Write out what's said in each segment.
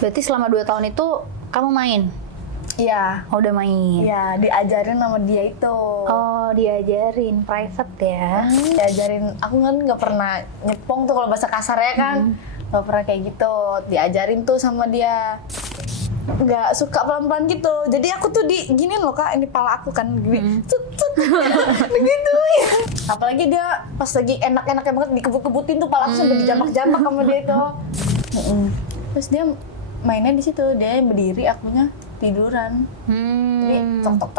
Berarti selama 2 tahun itu kamu main? Iya. Oh, udah main? Iya, diajarin sama dia itu. Oh, diajarin private ya? Diajarin, aku kan nggak pernah nyepong tuh kalau bahasa kasarnya kan, nggak pernah kayak gitu. Diajarin tuh sama dia. Nggak suka pelan-pelan gitu. Jadi aku tuh giniin loh Kak, ini pala aku kan gini. Begitu ya. Apalagi dia pas lagi enak-enaknya banget dikebut-kebutin tuh pala aku sampai dijamak-jamak sama dia itu. Terus dia mainnya di situ, dia yang berdiri, akunya tiduran. Jadi tok.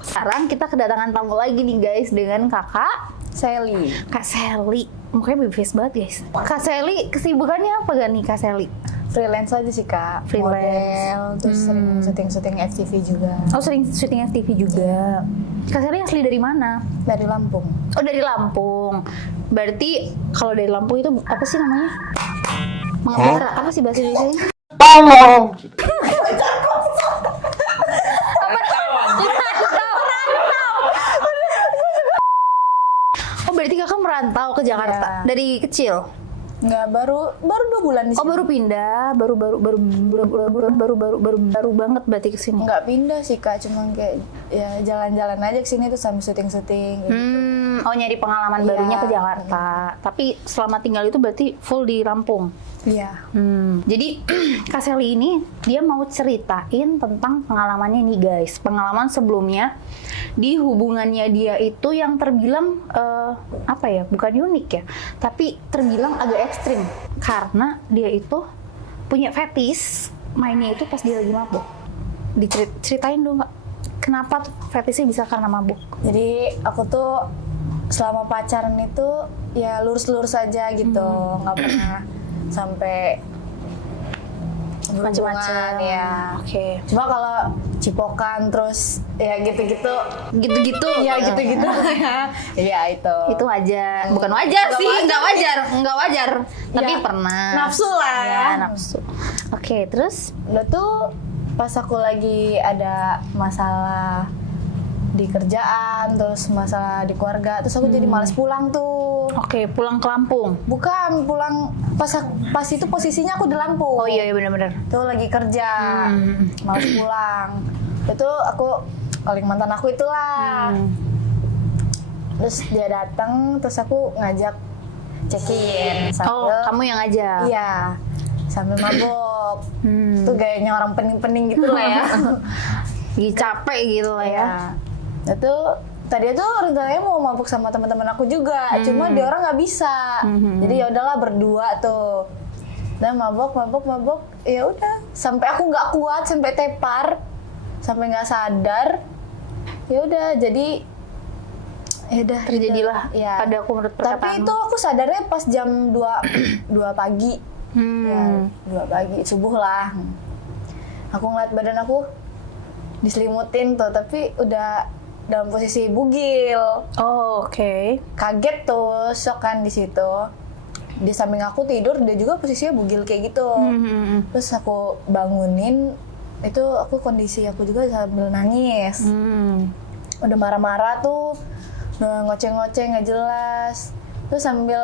Sekarang kita kedatangan tamu lagi nih guys dengan kakak Sally. Kak Sally. Mukanya baby face banget guys. Kak Sally kesibukannya apa gak nih Kak Sally? Freelance aja sih Kak, Freelance. model, terus sering syuting FTV juga. Oh, sering syuting FTV juga. Kak Sally asli dari mana? Dari Lampung. Oh, dari Lampung. Berarti kalau dari Lampung itu apa sih namanya? Mengembara. Apa sih bahasa Indonesia? Tolong. Oh, berarti kakak merantau ke Jakarta dari kecil? Nggak, baru 2 bulan di sini. Oh, baru pindah, baru banget berarti ke sini. Nggak pindah sih Kak, cuma kayak ya jalan-jalan aja ke sini tuh sambil syuting-syuting gitu. Oh, nyari pengalaman Iya. barunya ke Jakarta. Tapi selama tinggal itu berarti full di Lampung. Iya. Jadi Kak Sally ini dia mau ceritain tentang pengalamannya nih guys. Pengalaman sebelumnya di hubungannya dia itu yang terbilang apa ya? Bukan unik ya, tapi terbilang agak ekstrim karena dia itu punya fetish mainnya itu pas dia lagi mabuk. Diceritain dong Kak, kenapa tuh fetishnya bisa karena mabuk? Jadi aku tuh selama pacaran itu ya lurus-lurus aja gitu, nggak pernah sampai Macam-macam ya. Oke. Cuma kalau cipokan terus ya gitu-gitu. Gitu-gitu. Ya gitu-gitu. Iya itu. Itu wajar. Bukan wajar Nggak sih, wajar. nggak wajar. Tapi Ya, pernah. nafsu lah. Ya, nafsu. Oke, terus? Udah tuh pas aku lagi ada masalah di kerjaan, terus masalah di keluarga, terus aku jadi malas pulang tuh. Oke, pulang ke Lampung. Bukan, pulang pas itu posisinya aku di Lampung. Oh iya benar-benar. Tuh lagi kerja, malas pulang. Itu aku paling mantan aku itulah. Terus dia datang, terus aku ngajak check-in Oh, sambil kamu yang ngajak. iya, sambil mabok. Tuh gayanya orang pening-pening gitu lah ya. Lagi capek gitu lah ya. Itu tadi tuh rencananya mau mabuk sama teman-teman aku juga, cuma dia orang nggak bisa. Jadi ya udahlah berdua tuh. Dan mabok, ya udah sampai aku nggak kuat, sampai tepar, sampai nggak sadar. Ya udah jadi ya udah Terjadilah ya. pada aku menurut perkataan. Tapi itu aku sadarnya pas jam 2 pagi. Ya, 2 pagi subuh lah. Aku ngeliat badan aku diselimutin tuh, tapi udah dalam posisi bugil. Oh, oke. Kaget tuh, shock kan di situ. Di samping aku tidur, dia juga posisinya bugil kayak gitu. Terus aku bangunin, itu aku kondisi aku juga sambil nangis. Udah marah-marah tuh, udah ngoceh-ngoceh nggak jelas. Terus sambil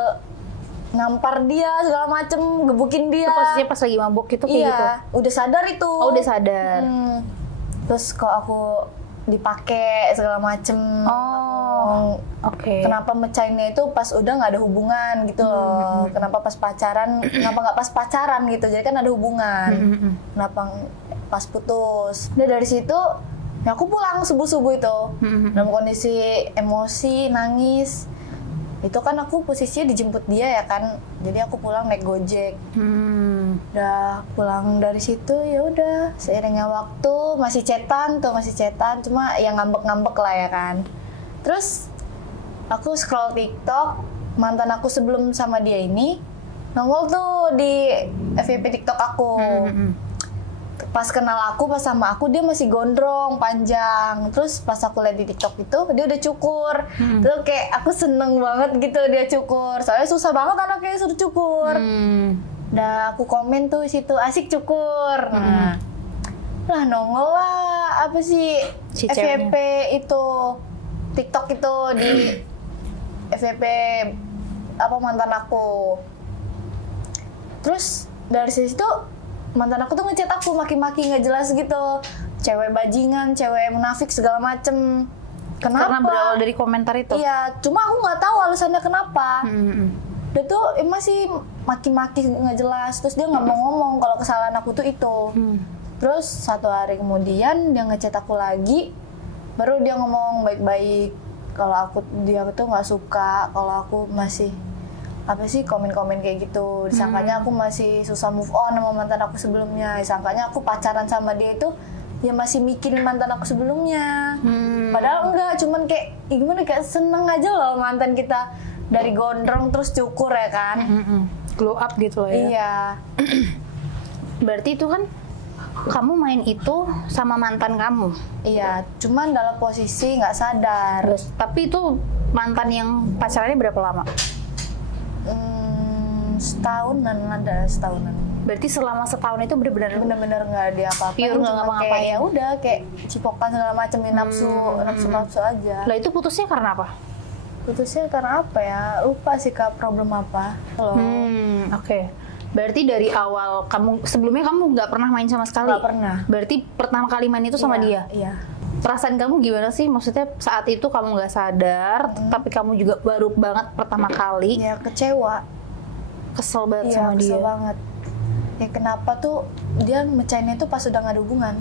ngampar dia segala macem, gebukin dia. Itu posisinya pas lagi mabuk itu kayak gitu. Udah sadar itu. Oh, udah sadar. Terus kok aku dipakai segala macem. Oh, oke. Kenapa mecahinnya itu pas udah nggak ada hubungan gitu loh. Kenapa pas pacaran, kenapa nggak pas pacaran gitu. Jadi kan ada hubungan. Kenapa pas putus. Udah dari situ, ya aku pulang subuh-subuh itu. Dalam kondisi emosi, nangis. Itu kan aku posisinya dijemput dia ya kan. Jadi aku pulang naik Gojek. Udah pulang dari situ ya udah seiringnya waktu masih chatan, cuma yang ngambek-ngambek lah ya kan. Terus aku scroll TikTok, mantan aku sebelum sama dia ini nongol tuh di FYP TikTok aku. Pas kenal aku, pas sama aku dia masih gondrong, panjang. Terus pas aku lihat di TikTok itu dia udah cukur. Terus kayak aku seneng banget gitu dia cukur. Soalnya susah banget anaknya suruh cukur. Udah aku komen tuh situ asik cukur. Nah, lah nongol lah apa sih Si FYP itu TikTok itu di FYP apa mantan aku. Terus dari situ mantan aku tuh ngechat aku maki-maki nggak jelas gitu, cewek bajingan, cewek munafik segala macem. Kenapa? Karena berawal dari komentar itu. Iya, cuma aku nggak tahu alasannya kenapa. Dia tuh masih maki-maki nggak jelas, terus dia nggak mau ngomong kalau kesalahan aku tuh itu. Terus 1 hari kemudian dia ngechat aku lagi, baru dia ngomong baik-baik kalau dia tuh nggak suka kalau aku masih apa sih komen-komen kayak gitu. Disangkanya aku masih susah move on sama mantan aku sebelumnya. Disangkanya aku pacaran sama dia itu ya masih mikirin mantan aku sebelumnya. Padahal enggak, cuman kayak gimana, kayak seneng aja loh mantan kita dari gondrong terus cukur ya kan. Glow up gitu lah ya. Iya. Berarti itu kan kamu main itu sama mantan kamu. Iya, cuman dalam posisi nggak sadar. Terus, tapi itu mantan yang pacarannya berapa lama? Setahunan. Berarti selama setahun itu Bener-bener nggak ada apa-apa. Pure nggak ngapa-ngapain. Ya udah kayak cipokan segala macam, nafsu aja. Lah itu putusnya karena apa? Putusnya karena apa ya? Lupa sih Kak, problem apa. Loh. Oke. Berarti dari awal sebelumnya kamu nggak pernah main sama sekali? Nggak pernah. Berarti pertama kali main itu sama dia? Iya. Perasaan kamu gimana sih? Maksudnya saat itu kamu nggak sadar, tapi kamu juga baru banget pertama kali. Ya kecewa. Kesel banget Iya, sama dia. kesel banget. Ya kenapa tuh dia mecahinnya tuh pas udah nggak ada hubungan.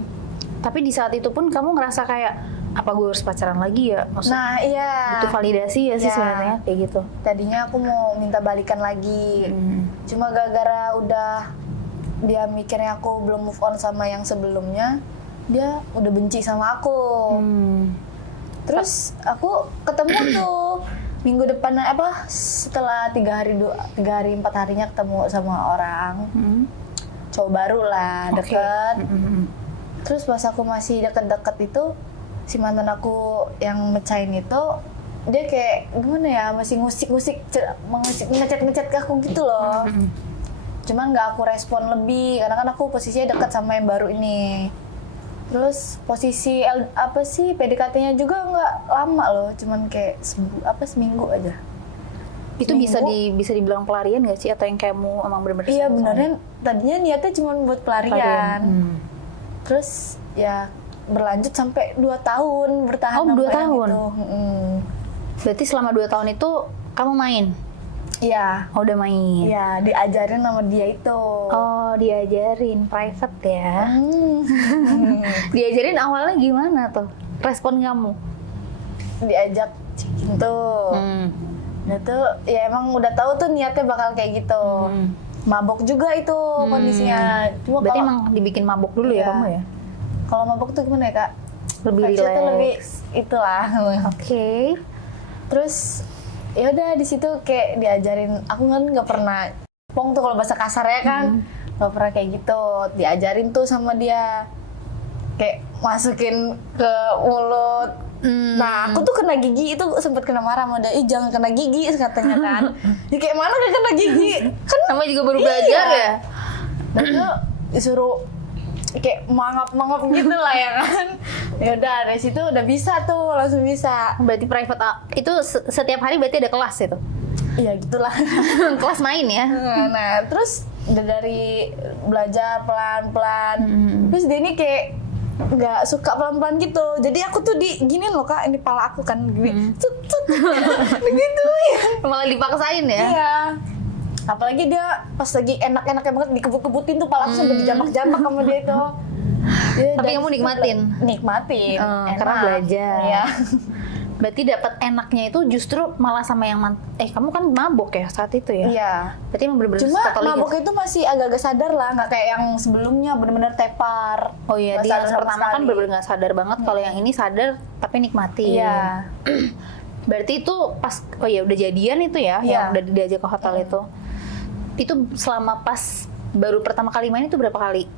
Tapi di saat itu pun kamu ngerasa kayak, apa gue harus pacaran lagi ya? Maksudnya Nah iya. butuh validasi ya sih Iya. sebenarnya kayak gitu. Tadinya aku mau minta balikan lagi. Cuma gara-gara udah dia mikirnya aku belum move on sama yang sebelumnya, dia udah benci sama aku. Terus aku ketemu tuh minggu depan setelah 3 hari 4 harinya ketemu sama orang. Cowok baru lah, deket. Terus pas aku masih deket-deket itu, si mantan aku yang mecahin itu, dia kayak gimana ya, masih ngusik-ngusik, ngechat ke aku gitu loh. Cuman nggak aku respon lebih, karena kan aku posisinya deket sama yang baru ini. Terus posisi PDKT-nya juga nggak lama loh, cuman kayak seminggu aja. Itu bisa dibilang pelarian gak sih? Atau yang kamu emang bener-bener Iya sayang sama beneran, tadinya niatnya cuma buat pelarian. Terus ya berlanjut sampai 2 tahun bertahan. Oh, 2 tahun? Gitu. Berarti selama 2 tahun itu kamu main? Iya. Oh, udah main? Iya, diajarin sama dia itu. Oh, diajarin, private ya? Diajarin awalnya gimana tuh? Respon kamu? Diajak cikin tuh. Nah tuh ya emang udah tahu tuh niatnya bakal kayak gitu. Mabok juga itu kondisinya. Cuma berarti kalau emang dibikin mabok dulu ya kamu ya? kalau mabok tuh gimana ya Kak? Lebih Harusnya tuh lebih relax. itulah. Oke. Terus ya udah di situ kayak diajarin, aku kan nggak pernah pong tuh kalau bahasa kasar ya kan, nggak pernah kayak gitu. Diajarin tuh sama dia kayak masukin ke mulut. Nah aku tuh kena gigi, itu sempet kena marah sama dia, jangan kena gigi katanya kan. Ya kayak mana gak kena gigi kan, Kamu juga baru belajar ya? dan tuh disuruh kayak mangap gitu lah ya kan. Ya udah dari situ udah bisa tuh, langsung bisa. Berarti private itu setiap hari berarti ada kelas itu? Iya gitulah. Kelas main ya? Nah terus udah dari belajar pelan-pelan, terus dia ini kayak nggak suka pelan-pelan gitu. Jadi aku tuh diginin loh Kak, ini pala aku kan gini, begitu ya. Malah dipaksain ya? Iya. Apalagi dia pas lagi enak-enaknya banget dikebut-kebutin tuh pala aku sampai dijamak-jamak sama dia itu. Ya, Tapi dari kamu situ nikmatin? Nikmatin. Karena belajar. Iya. Berarti dapat enaknya itu justru malah sama yang kamu kan mabok ya saat itu ya? Iya. Berarti emang bener-bener Cuma totally mabok itu masih agak-agak sadar lah, nggak kayak yang sebelumnya bener-bener tepar. Oh iya, Nggak dia sadar yang sama pertama kan sekali. bener-bener nggak sadar banget. Kalau yang ini sadar tapi nikmatin. Iya. Berarti itu pas, udah jadian itu ya, Iya. yang udah diajak ke hotel itu. Itu selama pas baru pertama kali main itu berapa kali?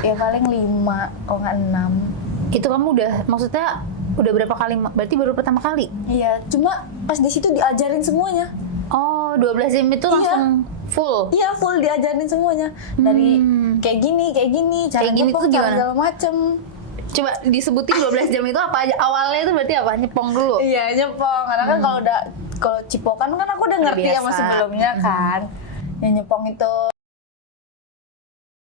Ya paling 5, kalau nggak 6. Itu kamu udah, maksudnya udah berapa kali? Berarti baru pertama kali? Iya, cuma pas di situ diajarin semuanya. Oh, 12 jam itu langsung full? Iya, full diajarin semuanya. Dari kayak gini, cara Kayak gini nyepok, tuh cara gimana? segala macem. Coba disebutin 12 jam itu apa aja? Awalnya itu berarti apa? Nyepong dulu? Iya, nyepong. Karena kan kalau cipokan kan aku udah ngerti Biasa. sama sebelumnya kan. Yang nyepong itu